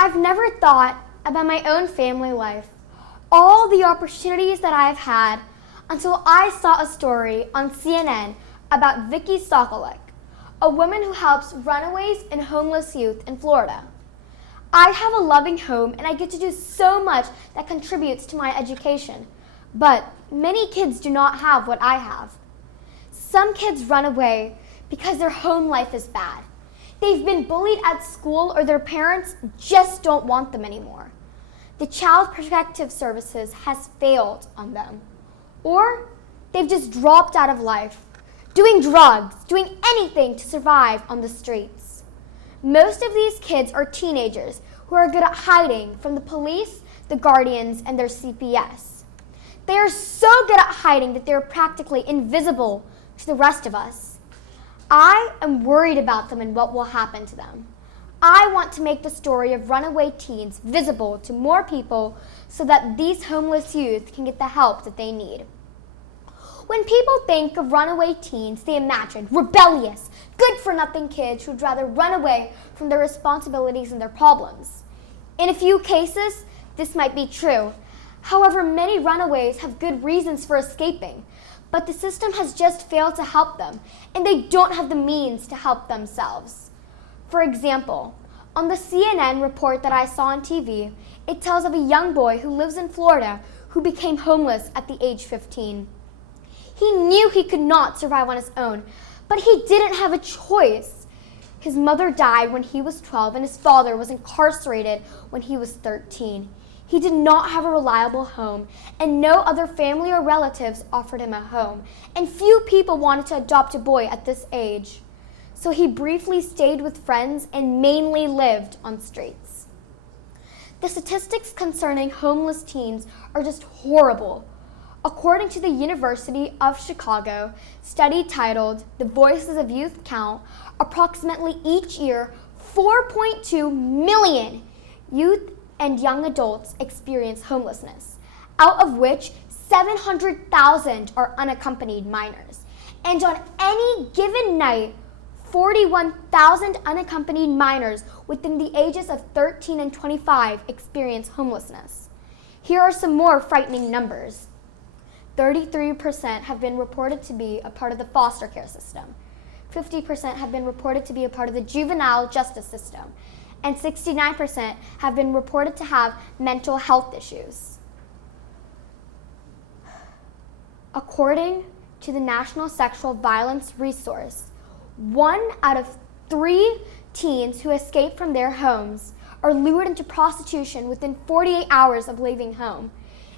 I've never thought about my own family life, all the opportunities that I've had, until I saw a story on CNN about Vicky Sokolic, a woman who helps runaways and homeless youth in Florida. I have a loving home and I get to do so much that contributes to my education, but many kids do not have what I have. Some kids run away because their home life is bad. They've been bullied at school or their parents just don't want them anymore. The Child Protective Services has failed on them. Or they've just dropped out of life, doing drugs, doing anything to survive on the streets. Most of these kids are teenagers who are good at hiding from the police, the guardians, and their CPS. They are so good at hiding that they're practically invisible to the rest of us. I am worried about them and what will happen to them. I want to make the story of runaway teens visible to more people so that these homeless youth can get the help that they need. When people think of runaway teens, they imagine rebellious, good-for-nothing kids who'd rather run away from their responsibilities and their problems. In a few cases, this might be true. However, many runaways have good reasons for escaping, but the system has just failed to help them, and they don't have the means to help themselves. For example, on the CNN report that I saw on TV, it tells of a young boy who lives in Florida who became homeless at the age 15. He knew he could not survive on his own, but he didn't have a choice. His mother died when he was 12 and his father was incarcerated when he was 13. He did not have a reliable home, and no other family or relatives offered him a home, and few people wanted to adopt a boy at this age. So he briefly stayed with friends and mainly lived on streets. The statistics concerning homeless teens are just horrible. According to the University of Chicago study titled "The Voices of Youth Count," approximately each year 4.2 million youth and young adults experience homelessness, out of which 700,000 are unaccompanied minors. And on any given night, 41,000 unaccompanied minors within the ages of 13 and 25 experience homelessness. Here are some more frightening numbers. 33% have been reported to be a part of the foster care system. 50% have been reported to be a part of the juvenile justice system. And 69% have been reported to have mental health issues. According to the National Sexual Violence Resource, 1 out of 3 teens who escape from their homes are lured into prostitution within 48 hours of leaving home.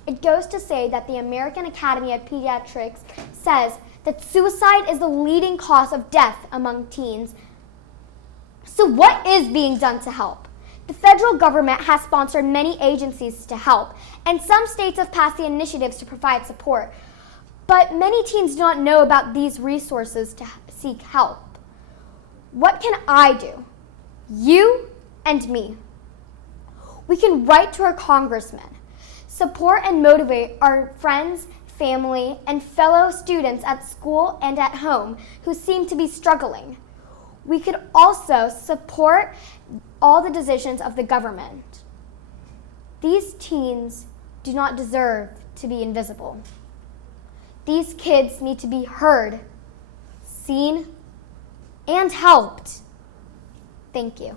It goes to say that the American Academy of Pediatrics says that suicide is the leading cause of death among teens. So what is being done to help? The federal government has sponsored many agencies to help, and some states have passed the initiatives to provide support. But many teens do not know about these resources to seek help. What can I do? You and me. We can write to our congressmen, support and motivate our friends, family, and fellow students at school and at home who seem to be struggling. We could also support all the decisions of the government. These teens do not deserve to be invisible. These kids need to be heard, seen, and helped. Thank you.